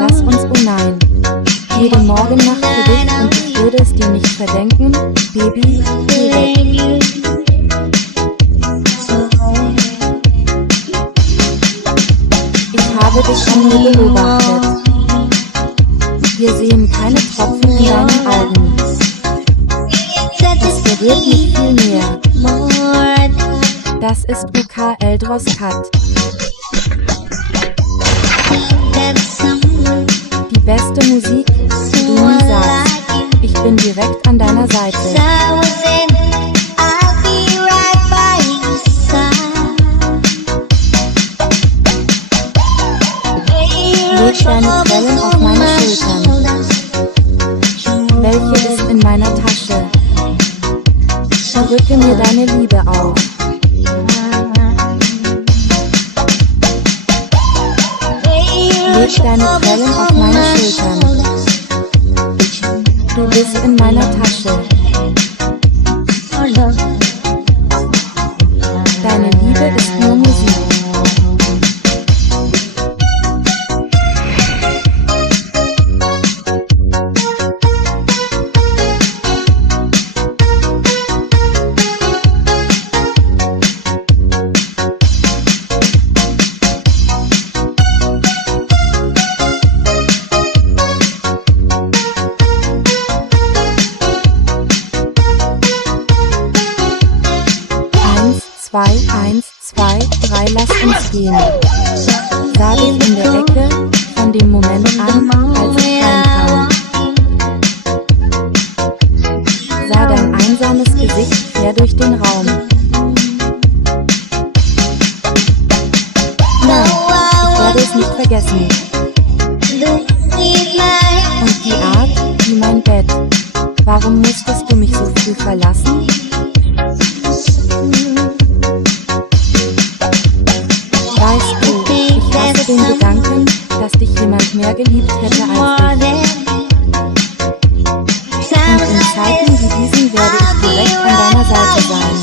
Lass uns, oh nein. Jede Morgennacht für dich und ich würde es dir nicht verdenken, Baby, geh weg. Ich habe dich an mir beobachtet. Wir sehen keine Tropfen in deinen Augen. Das berührt mich viel mehr. Das ist UK Eldros Cut. Die beste Musik, die du nie sagst. Ich bin direkt an deiner Seite. Leg deine Quellen auf meine Schultern. Welche ist in meiner Tasche? Drücke mir deine Liebe auf. Leg deine Quellen auf meine Schultern. Du bist in meiner Tasche. Deine Liebe ist nur Musik. Eins, zwei, drei, lass uns gehen. Sah dich in der Ecke, von dem Moment an, als ich reinkam. Sah dein einsames Gesicht quer durch den Raum. Nein, ich werde es nicht vergessen. Und die Art, wie mein Bett. Warum musstest du mich so früh verlassen? Weißt du, ich hasse den Gedanken, dass dich jemand mehr geliebt hätte als ich. Und in Zeiten wie diesen werde ich direkt an deiner Seite sein.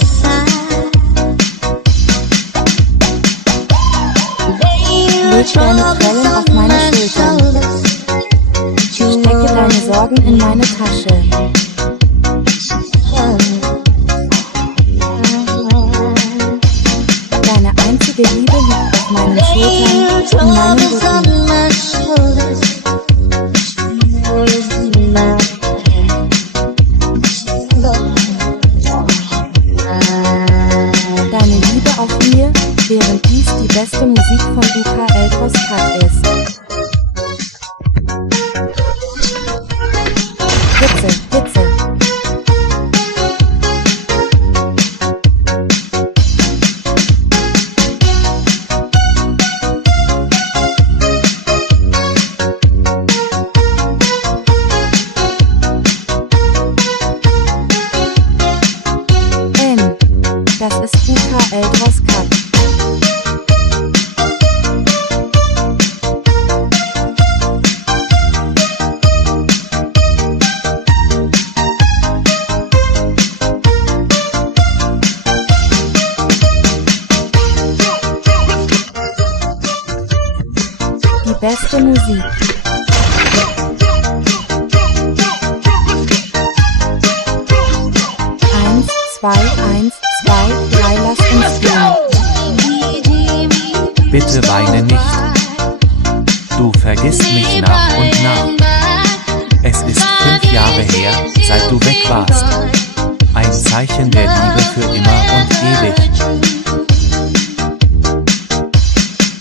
Leg deine Quellen auf meine Schultern. Stecke deine Sorgen in meine Tasche. Deine einzige Liebe liegt auf meinen Schultern, in meinem Rücken. Deine Liebe auf mir, während dies die beste Musik von UK Eldros Cut ist. Hitze, Hitze. Das ist UK Eldros Cut. Die beste Musik. Eins, zwei, drei, lass uns gehen. Bitte weine nicht. Du vergisst mich nach und nach. Es ist 5 Jahre her, seit du weg warst. Ein Zeichen der Liebe für immer und ewig.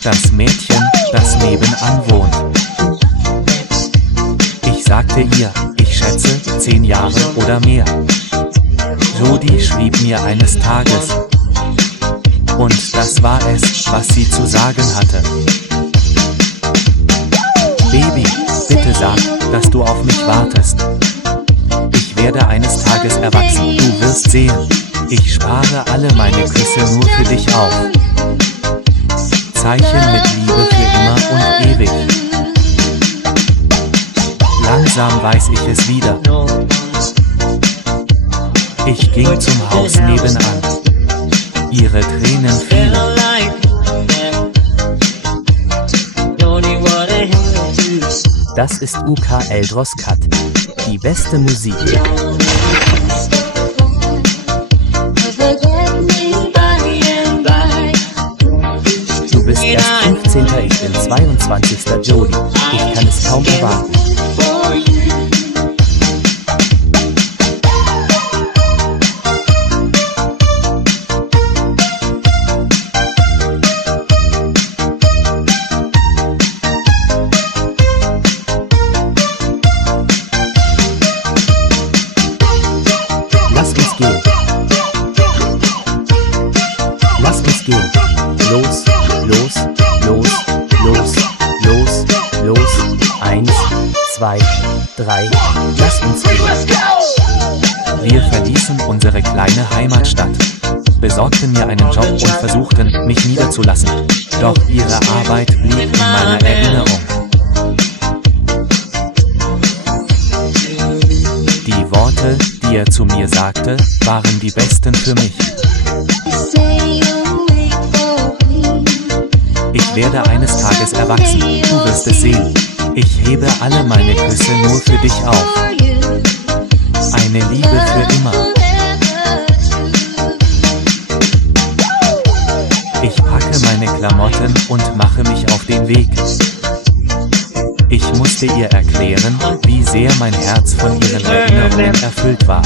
Das Mädchen, das nebenan wohnt. Ich sagte ihr, ich schätze 10 Jahre oder mehr. Jody schrieb mir eines Tages. Und das war es, was sie zu sagen hatte. gesagt, dass du auf mich wartest. Ich werde eines Tages erwachsen, du wirst sehen. Ich spare alle meine Küsse nur für dich auf. Zeichen mit Liebe für immer und ewig. Langsam weiß ich es wieder. Ich ging zum Haus nebenan. Ihre Tränen fielen. Das ist UK Eldros Cut. Die beste Musik. Du bist erst 15. Ich bin 22. Jody. Ich kann es kaum erwarten. Lass uns gehen. Lass uns gehen. Los, los, los, los, los, los. 1, 2, 3. Lass uns gehen. Wir verließen unsere kleine Heimatstadt, besorgten mir einen Job und versuchten, mich niederzulassen. Doch ihre Arbeit blieb in meiner Erinnerung. Die Worte, die er zu mir sagte, waren die besten für mich. Ich werde eines Tages erwachsen, du wirst es sehen. Ich hebe alle meine Küsse nur für dich auf. Eine Liebe für immer. Ich packe meine Klamotten und mache mich auf den Weg. Ich musste ihr erklären, wie sehr mein Herz von ihren Erinnerungen erfüllt war.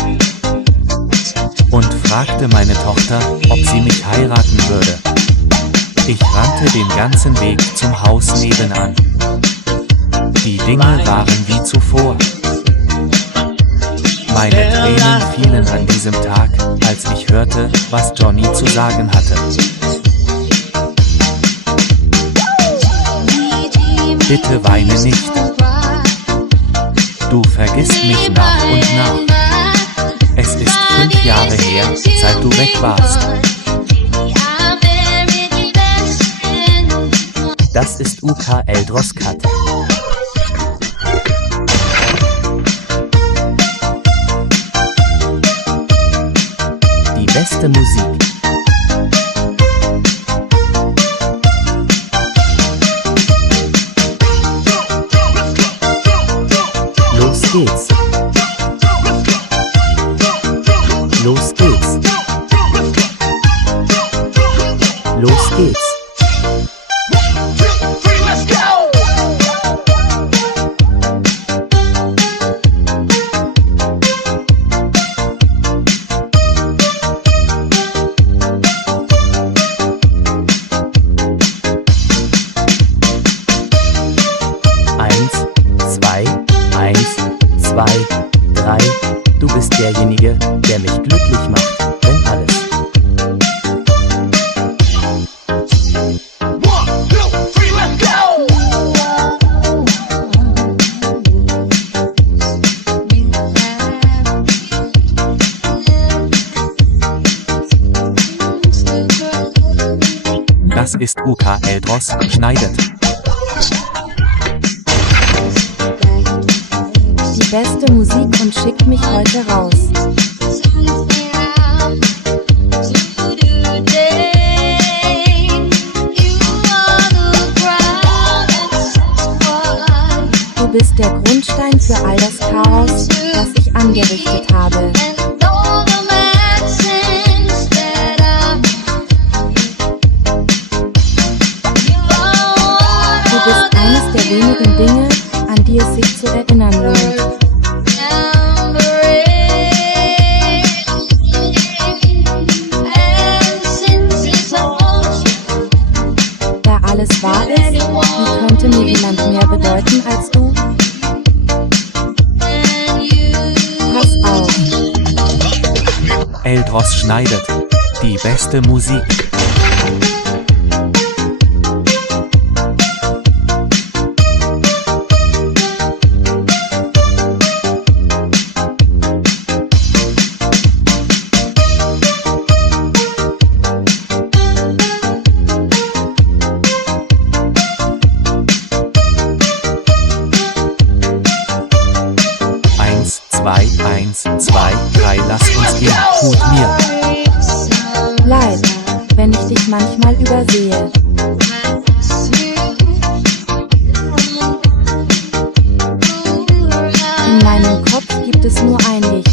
Und fragte meine Tochter, ob sie mich heiraten würde. Ich rannte den ganzen Weg zum Haus nebenan. Die Dinge waren wie zuvor. Meine Tränen fielen an diesem Tag, als ich hörte, was Johnny zu sagen hatte. Bitte weine nicht. Du vergisst mich nach und nach. Es ist 5 Jahre her, seit du weg warst. Das ist UK Eldros Cut. Die beste Musik. Los geht's. Los geht's. Los geht's. Du bist derjenige, der mich glücklich macht, wenn alles. Das ist UK Eldros schneidet. Die beste Musik und schickt mich heute raus. Du bist der Grundstein für all das Chaos, das ich angerichtet habe. Du bist eines der wenigen Dinge, an die es sich zu erinnern lohnt. Da alles wahr ist, wie könnte mir jemand mehr bedeuten als du? Pass auf. Eldros schneidet. Die beste Musik. tut mir leid, wenn ich dich manchmal übersehe. In meinem Kopf gibt es nur ein Licht.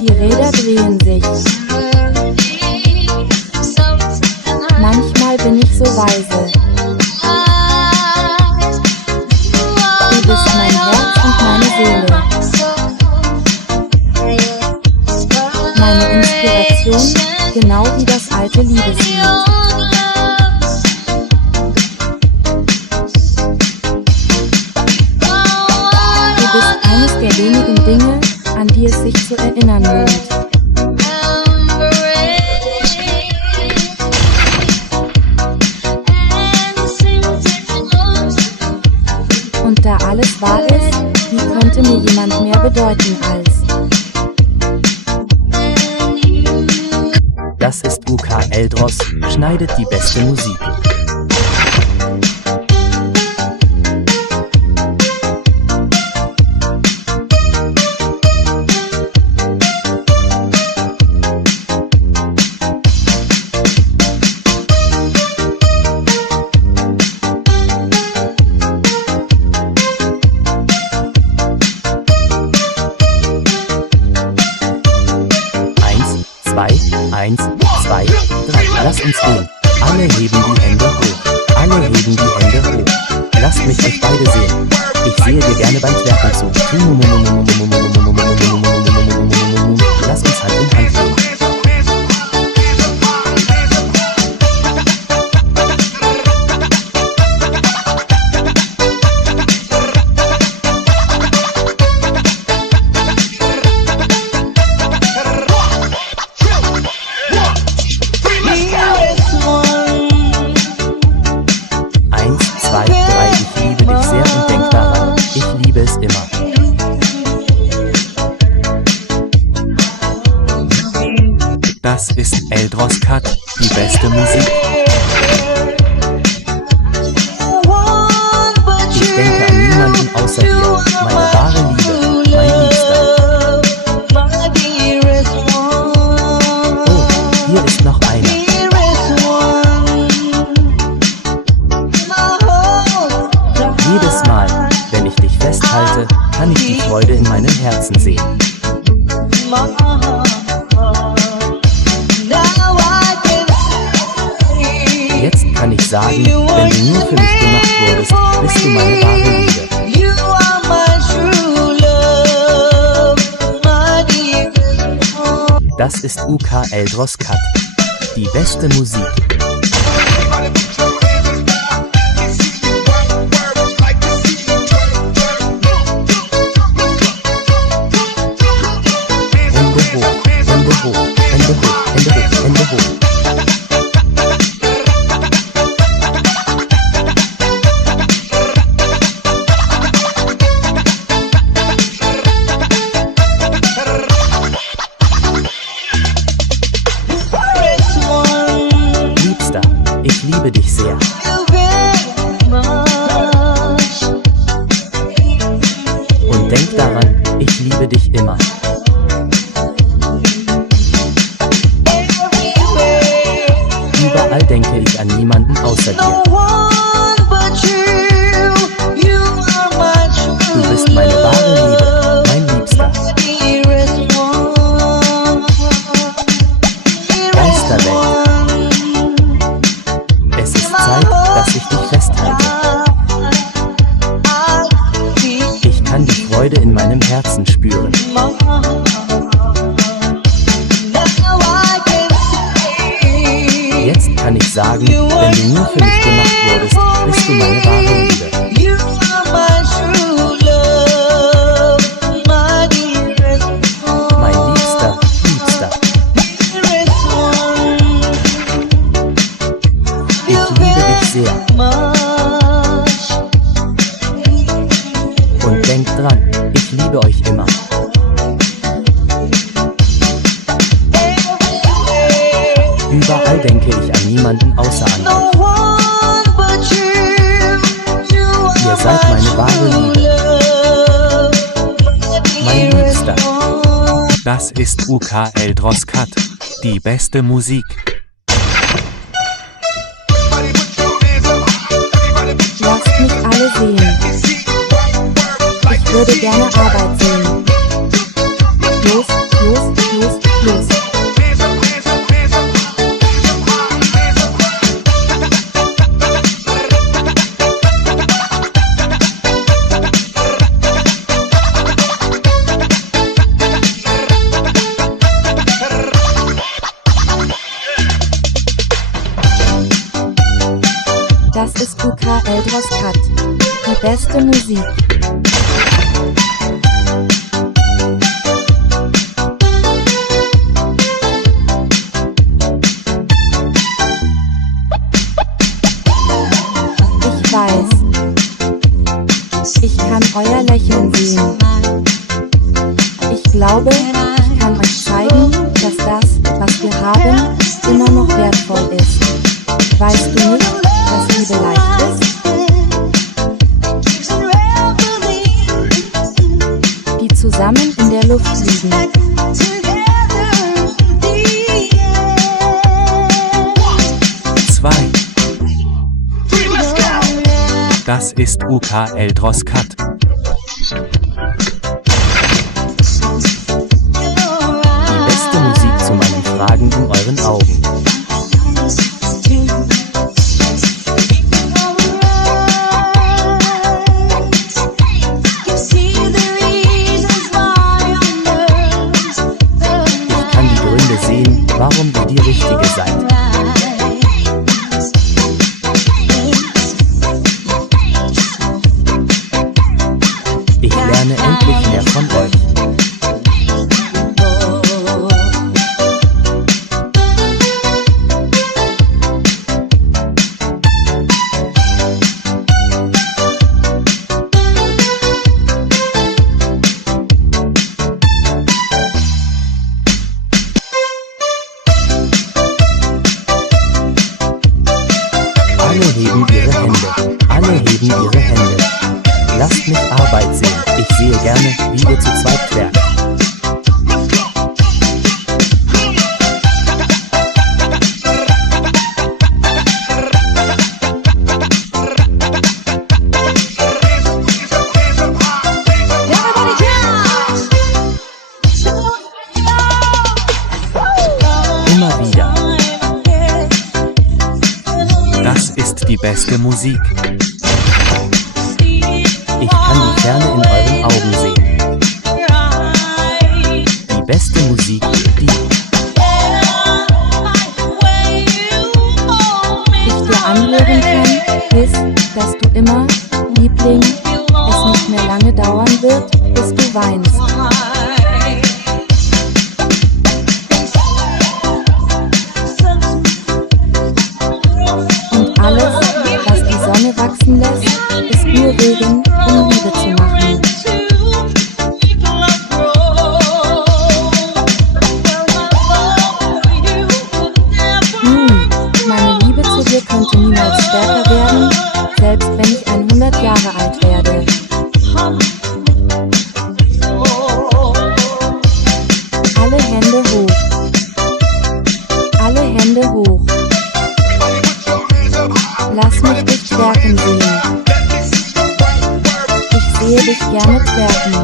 Die Räder drehen sich. Manchmal bin ich so weise. Du bist mein Herz und meine Seele. Meine Inspiration, genau wie das alte Liebeslied. Du bist eines der wenigen Dinge, an die es sich zu erinnern lohnt. Und da alles wahr ist, wie könnte mir jemand mehr bedeuten als? Das ist UK Eldros, schneidet die beste Musik. Eins, zwei, drei, lass uns gehen. Alle heben die Hände hoch. Alle heben die Hände hoch. Lasst mich euch beide sehen. Ich sehe dir gerne beim Twerken zu. Lass uns Hand in Hand gehen. Das ist Eldros Cut, die beste Musik. Ich denke an niemanden außer dir, meine wahre Liebe, mein Liebster. Oh, hier ist noch einer. Jedes Mal, wenn ich dich festhalte, kann ich die Freude in meinem Herzen sehen. Jetzt kann ich sagen, wenn du nur für mich gemacht wurdest, bist du meine wahre Liebe. Das ist UK Eldros Cut, die beste Musik. Hände hoch, Hände hoch, Hände hoch, Hände hoch, Hände hoch. Ich liebe dich sehr. Und denk daran, ich liebe dich immer. Überall denke ich an niemanden außer dir. Du bist meine wahre Liebe, mein Liebster. Geisterwelt. Es ist Zeit, dass ich dich festhalte. Ich kann die Freude in meinem Herzen spüren. Jetzt kann ich sagen, wenn du nur für mich gemacht wurdest, bist du meine wahre Liebe. Mein Liebster, Liebster. Ich liebe dich sehr. Und denkt dran, ich liebe euch immer. Überall denke ich an niemanden außer an euch. Ihr seid meine wahre Liebe. Das ist UK Eldros Cut. Die beste Musik. Lasst mich alle sehen. Ich würde gerne Arbeit sehen. Los, los, los, los. Das ist UK Eldros Cut. Die beste Musik. Ich weiß. Ich kann euer Lächeln sehen. Ich glaube, ich kann euch zeigen, dass das, was wir haben, immer noch wertvoll ist. Weißt du nicht, dass Liebe leicht ist? Die zusammen in der Luft liegen. Zwei. Das ist UK Eldros Cut. Die beste Musik zu meinen Fragen in euren Augen. Ich kann die Gründe sehen, warum ihr die Richtige seid. Ich lerne endlich mehr von euch. Alle heben ihre Hände. Alle heben ihre Hände. Lasst mich Arbeit sehen. Ich sehe gerne, wie ihr zu zweit werkt. Immer wieder. Das ist die beste Musik. Ich kann die Ferne in euren Augen sehen. Die beste Musik, die Ich dir anhören kann, ist, dass du immer, Liebling, es nicht mehr lange dauern wird, bis du weinst. Und alles, was die Sonne wachsen lässt, ist nur Regen, um Liebe zu machen. Meine Liebe zu dir könnte niemals stärker werden, selbst wenn ich 100 Jahre alt werde. Alle Hände hoch. Alle Hände hoch. Lass mich dich twerken sehen. Ich sehe dich gerne twerken.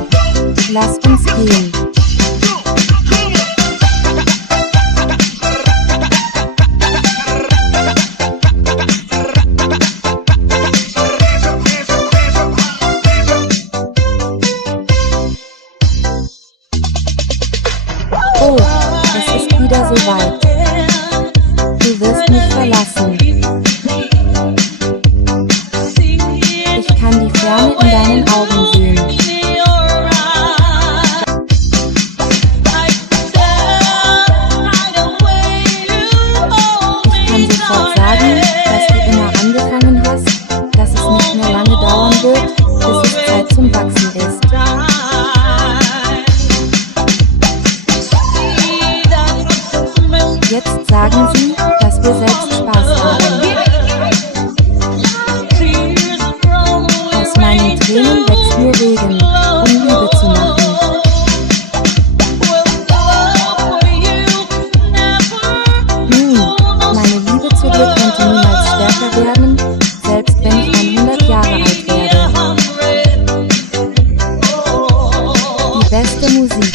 Lass uns gehen. Oh, es ist wieder so weit. Du wirst mich verlassen. Ich kann die Ferne in deinen Augen sehen. könnte niemals stärker werden, selbst wenn ich 100 Jahre alt werde. Die beste Musik.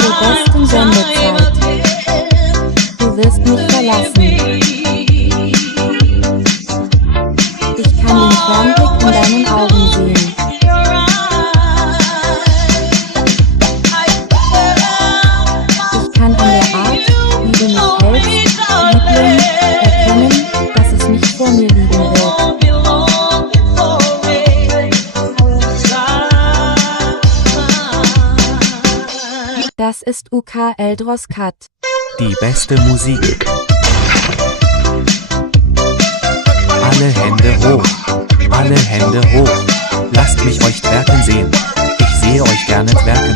Zur besten Sendezeit. Du wirst mich verlassen. Ich kann den Fernblick in deinen Augen sehen. Ich kann an der Art, wie du mich hältst, Liebling, erkennen, dass es nicht vor mir liegen wird. Das ist UK Eldros Cut. Die beste Musik. Alle Hände hoch. Alle Hände hoch. Lasst mich euch twerken sehen. Ich sehe euch gerne twerken.